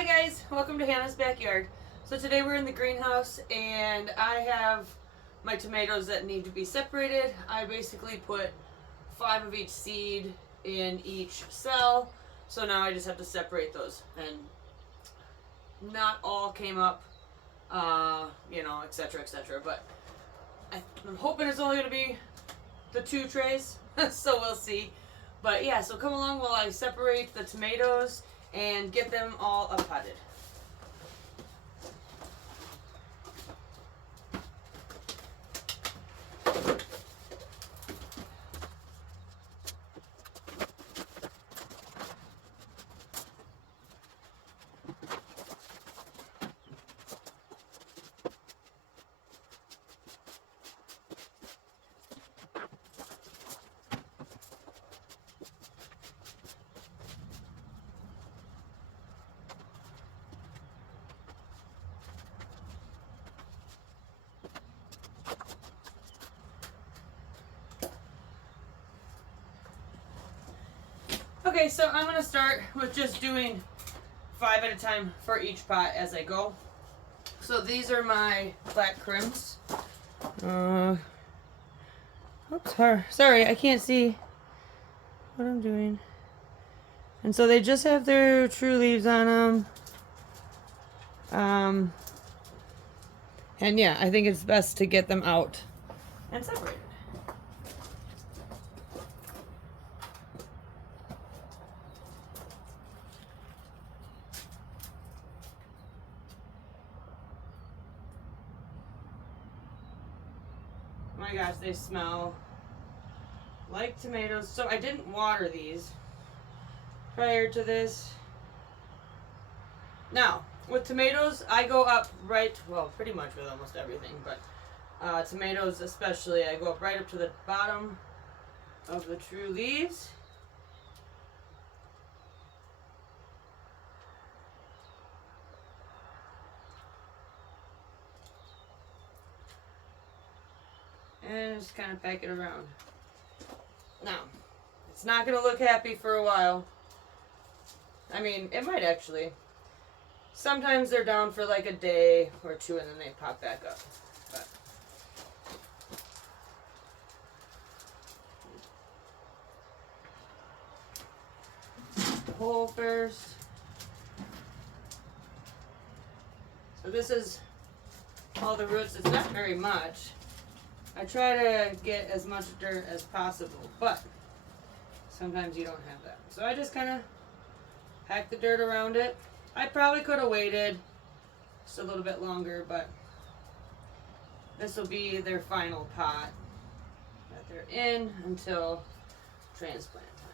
Hi guys, welcome to Hannah's Backyard. So today we're in the greenhouse and I have my tomatoes that need to be separated. I basically put 5 of each seed in each cell. So now I just have to separate those, and not all came up, etc, etc. But I'm hoping it's only going to be the 2 trays, so we'll see. But yeah, so come along while I separate the tomatoes and get them all up-potted. Okay, so I'm going to start with just doing 5 at a time for each pot as I go. So these are my black crims. Oops, sorry, I can't see what I'm doing. And so they just have their true leaves on them. And yeah, I think it's best to get them out and separated. Oh my gosh, they smell like tomatoes. So I didn't water these prior to this. Now, with tomatoes, I go up pretty much with almost everything, but tomatoes especially, I go up right up to the bottom of the true leaves. And just kind of pack it around. Now, it's not going to look happy for a while. I mean, it might actually. Sometimes they're down for like a day or 2 and then they pop back up. But hole first. So this is all the roots. It's not very much. I try to get as much dirt as possible, but sometimes you don't have that. So I just kind of pack the dirt around it. I probably could have waited just a little bit longer, but this will be their final pot that they're in until transplant time.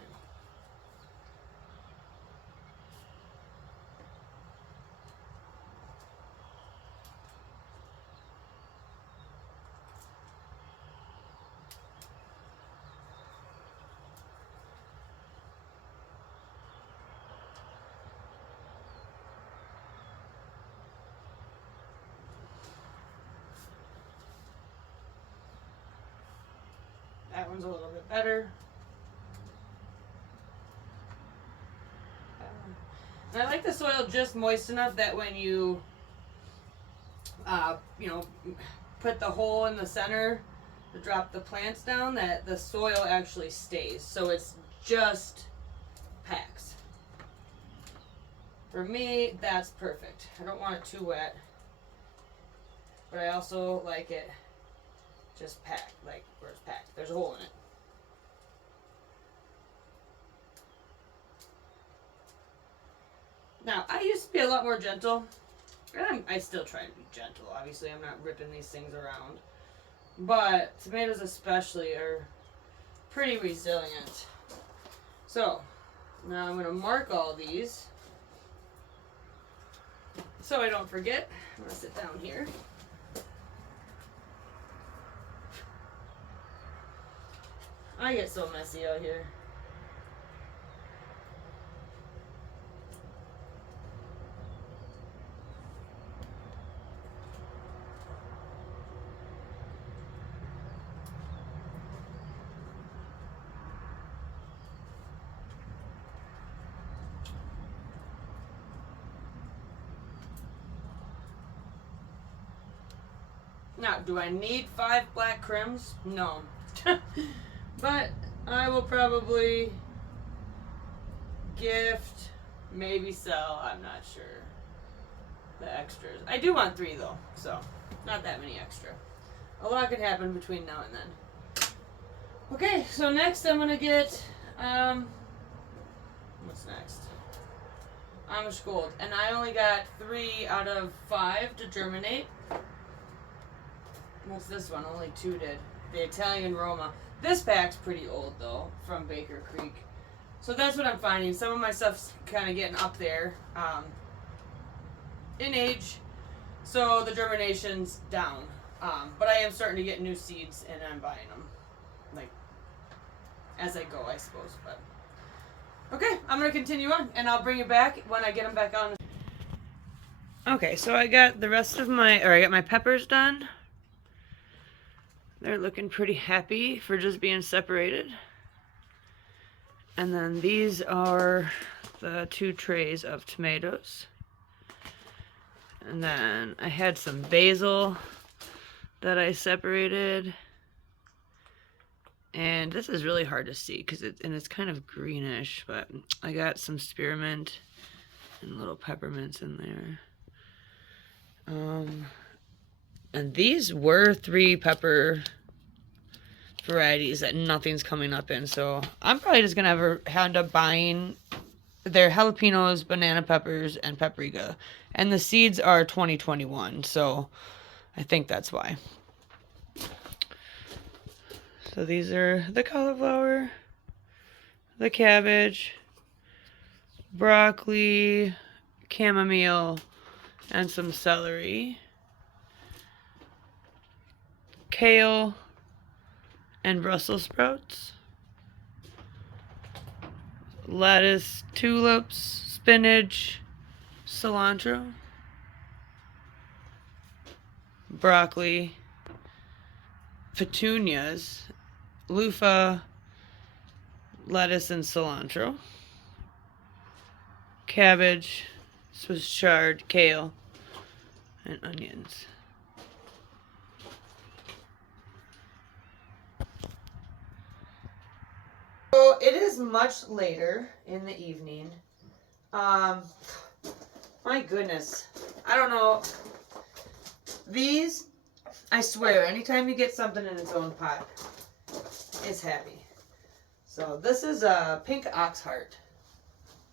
That one's a little bit better. And I like the soil just moist enough that when you, put the hole in the center to drop the plants down, that the soil actually stays. So it's just packs. For me, that's perfect. I don't want it too wet, but I also like it just packed, like where it's packed. There's a hole in it. Now, I used to be a lot more gentle, and I still try to be gentle. Obviously, I'm not ripping these things around. But tomatoes especially are pretty resilient. So, now I'm going to mark all these so I don't forget. I'm going to sit down here. I get so messy out here. Now, do I need 5 black crims? No. But I will probably gift, maybe sell, I'm not sure. The extras. I do want 3 though, so not that many extra. A lot could happen between now and then. Okay, so next I'm gonna get, what's next? Amish Gold. And I only got 3 out of 5 to germinate. What's this one? Only 2 did. The Italian Roma. This pack's pretty old though, from Baker Creek. So that's what I'm finding. Some of my stuff's kind of getting up there in age. So the germination's down. But I am starting to get new seeds and I'm buying them. Like, as I go, I suppose. But okay, I'm going to continue on and I'll bring you back when I get them back on. Okay, so I got the rest of I got my peppers done. They're looking pretty happy for just being separated. And then these are the 2 trays of tomatoes. And then I had some basil that I separated. And this is really hard to see because it's kind of greenish, but I got some spearmint and little peppermints in there. And these were 3 pepper varieties that nothing's coming up in. So I'm probably just going to end up buying their jalapenos, banana peppers, and paprika. And the seeds are 2021. So I think that's why. So these are the cauliflower, the cabbage, broccoli, chamomile, and some celery. Kale and Brussels sprouts, lettuce, tulips, spinach, cilantro, broccoli, petunias, loofah, lettuce and cilantro, cabbage, Swiss chard, kale, and onions. So it is much later in the evening. My goodness. I don't know. These, I swear, anytime you get something in its own pot, it's happy. So this is a pink ox heart.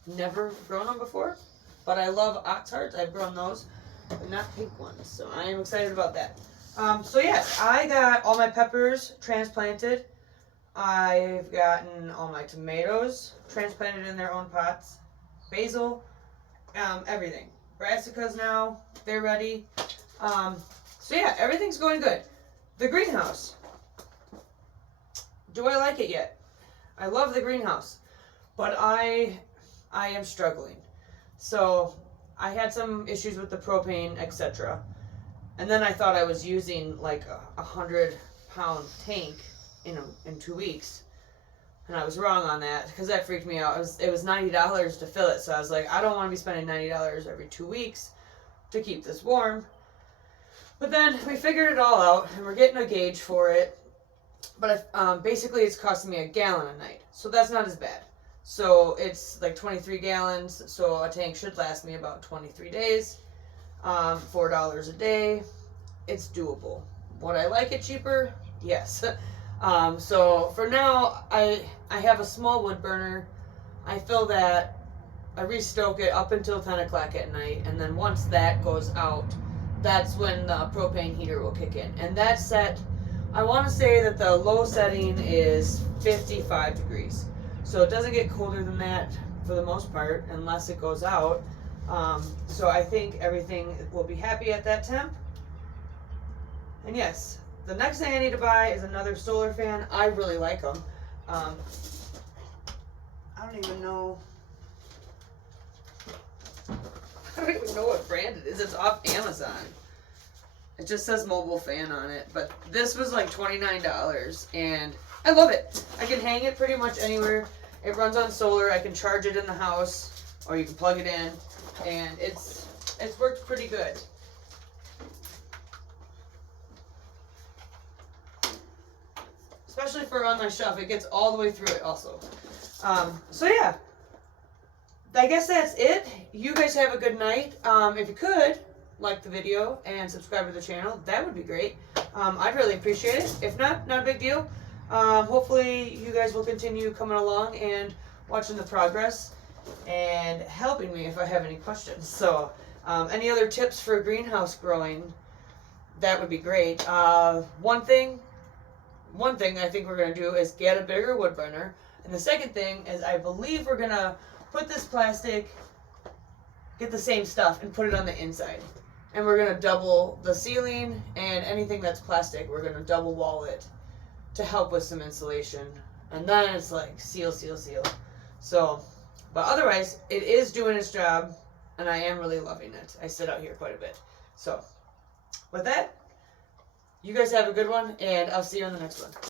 Never grown them before, but I love ox hearts. I've grown those, but not pink ones. So I am excited about that. So yes, I got all my peppers transplanted. I've gotten all my tomatoes transplanted in their own pots, basil, everything. Brassicas now, they're ready. So yeah, everything's going good. The greenhouse. Do I like it yet? I love the greenhouse, but I am struggling. So I had some issues with the propane, etc. And then I thought I was using like a 100-pound tank in 2 weeks, and I was wrong on that because that freaked me out. It was $90 to fill it, so I was like, I don't want to be spending $90 every 2 weeks to keep this warm. But then we figured it all out, and we're getting a gauge for it. But basically, it's costing me a gallon a night, so that's not as bad. So it's like 23 gallons, so a tank should last me about 23 days. $4 a day. It's doable. Would I like it cheaper? Yes. So for now, I have a small wood burner. I fill that, I restoke it up until 10 o'clock at night, and then once that goes out, that's when the propane heater will kick in. And that's set, I want to say that the low setting is 55 degrees. So it doesn't get colder than that for the most part, unless it goes out. So I think everything will be happy at that temp. And yes, the next thing I need to buy is another solar fan. I really like them. I don't even know. I don't even know what brand it is. It's off Amazon. It just says mobile fan on it. But this was like $29 and I love it. I can hang it pretty much anywhere. It runs on solar. I can charge it in the house or you can plug it in. And it's worked pretty good. especially for on my shelf. It gets all the way through it also. So yeah, I guess that's it. You guys have a good night. If you could, like the video and subscribe to the channel, that would be great. I'd really appreciate it. If not, not a big deal. Hopefully you guys will continue coming along and watching the progress and helping me if I have any questions. So any other tips for greenhouse growing, that would be great. One thing I think we're going to do is get a bigger wood burner. And the second thing is I believe we're going to put this plastic, get the same stuff and put it on the inside. And we're going to double the ceiling and anything that's plastic, we're going to double wall it to help with some insulation. And then it's like seal, seal, seal. So, but otherwise, it is doing its job and I am really loving it. I sit out here quite a bit. So, with that, you guys have a good one and I'll see you on the next one.